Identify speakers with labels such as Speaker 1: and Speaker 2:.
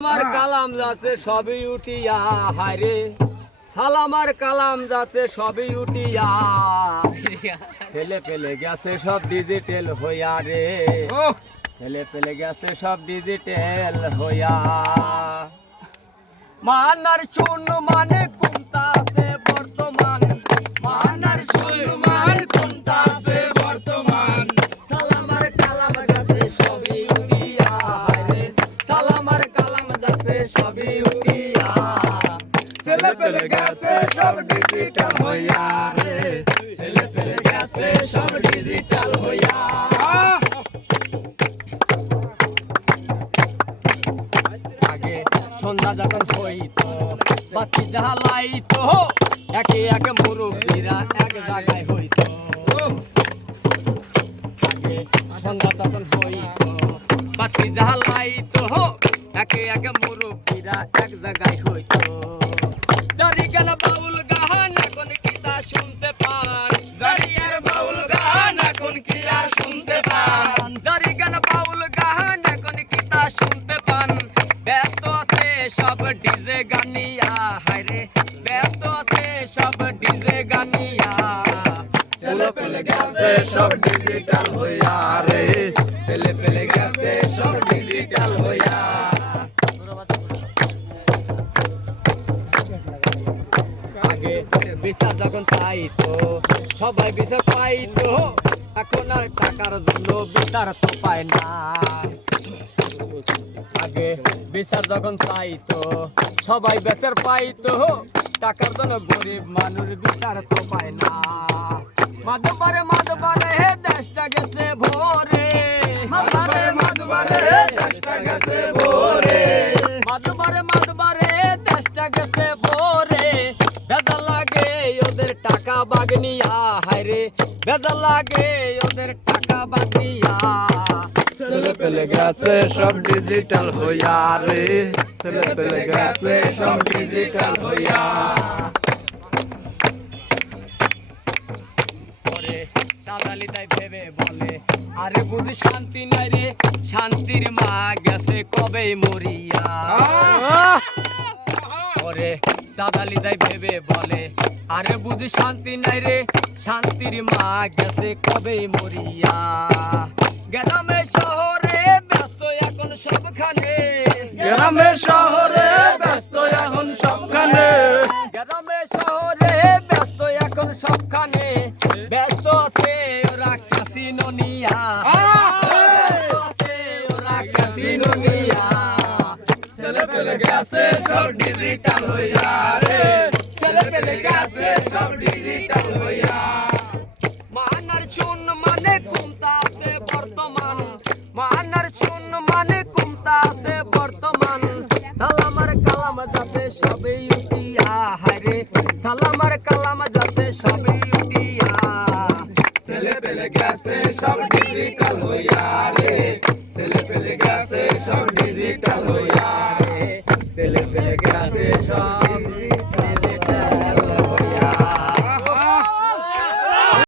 Speaker 1: আমার কালাম যাচ্ছে সবই উঠিয়া হারে সালামার কালাম যাচ্ছে সবই উঠিয়া। ছেলে পেলে গেছে সব ডিজিটাল হইয়া রে। ছেলে পেলে গেছে সব ডিজিটাল হইয়া। মানার চুন মানে পেলে গেছে, সব ডিজিটাল হইয়া রে। ছেলে পেলে গেছে, সব ডিজিটাল হইয়া। আগে সন্ধ্যা যখন হইতো, বাতি জ্বালাইতো, একে একে মুরব্বীরা এক জায়গায় হইতো। আগে সন্ধ্যা তখন হইতো, বাতি জ্বালাইতো, একে একে মুরব্বীরা এক জায়গায় হইতো। দাড়ি গেল বাউল গাহান এখন কিতা শুনতে পান। দাড়িয়ার বাউল গাহান এখন কিতা শুনতে পান। দাড়ি গেল বাউল গাহান এখন কিতা শুনতে পান। ব্যস্ত আছে সব ডিজে গানিয়া হায়রে ব্যস্ত আছে সব ডিজে গানিয়া। ছেলে পেলে গেছে সব ডিজিটাল হইয়া রে। ছেলে পেলে গেছে সব ডিজিটাল হইয়া। বিচার যখন পাইতো, সবাই বিচার পাইতো, এখন আর টাকার জন্য বিচার তো পায় না। আগে বিচার যখন পাইতো, সবাই বেচার পাইতো, টাকার জন্য গরিব মানুষ বিচার তো পায় না। মাধবারে মাধবারে হে দেশটা গেছে ভোরে। মাধবারে মাধবারে হে দেশটা গেছে হায়রে বেদা লাগে ওদের টাকা বাগনিয়া।
Speaker 2: ছেলে পেলে গেছে সব ডিজিটাল হইয়া রে। ছেলে পেলে গেছে সব ডিজিটাল হইয়া।
Speaker 1: সাদালি তাই ভেবে বলে আরে বুঝি শান্তি নাই রে শান্তির মা গেছে কবে মরিয়া। ওরে সাদালি তাই ভেবে বলে আরে বুঝি শান্তি নাই রে শান্তির মা গেছে কবে মরিয়া? গ্রামে শহরে ব্যস্ত এখন সবখানে।
Speaker 2: গ্রামে শহরে ব্যস্ত এখন সবখানে।
Speaker 1: গ্রামে শহরে ব্যস্ত এখন সবখানে। ব্যস্ত আছে ওরা ক্যাসিনো নিয়া। আছে ওরা ক্যাসিনো নিয়া।
Speaker 2: ছেলে পেলে গেছে সব ডিজিটাল হইয়া রে। সব ডিজিটাল হইয়া
Speaker 1: মানার চুন মানে কুমতা আছে বর্তমান। মানার চুন মানে কুমতা আছে বর্তমান। সালামার কালাম যাতে সবই উঠিয়া হারে সালামার কালাম যাতে সবই উঠিয়া।
Speaker 2: ছেলে পেলে গেছে সব ডিজিটাল হইয়া রে। ছেলে পেলে গেছে সব ডিজিটাল হইয়া রে। ছেলে পেলে গেছে সব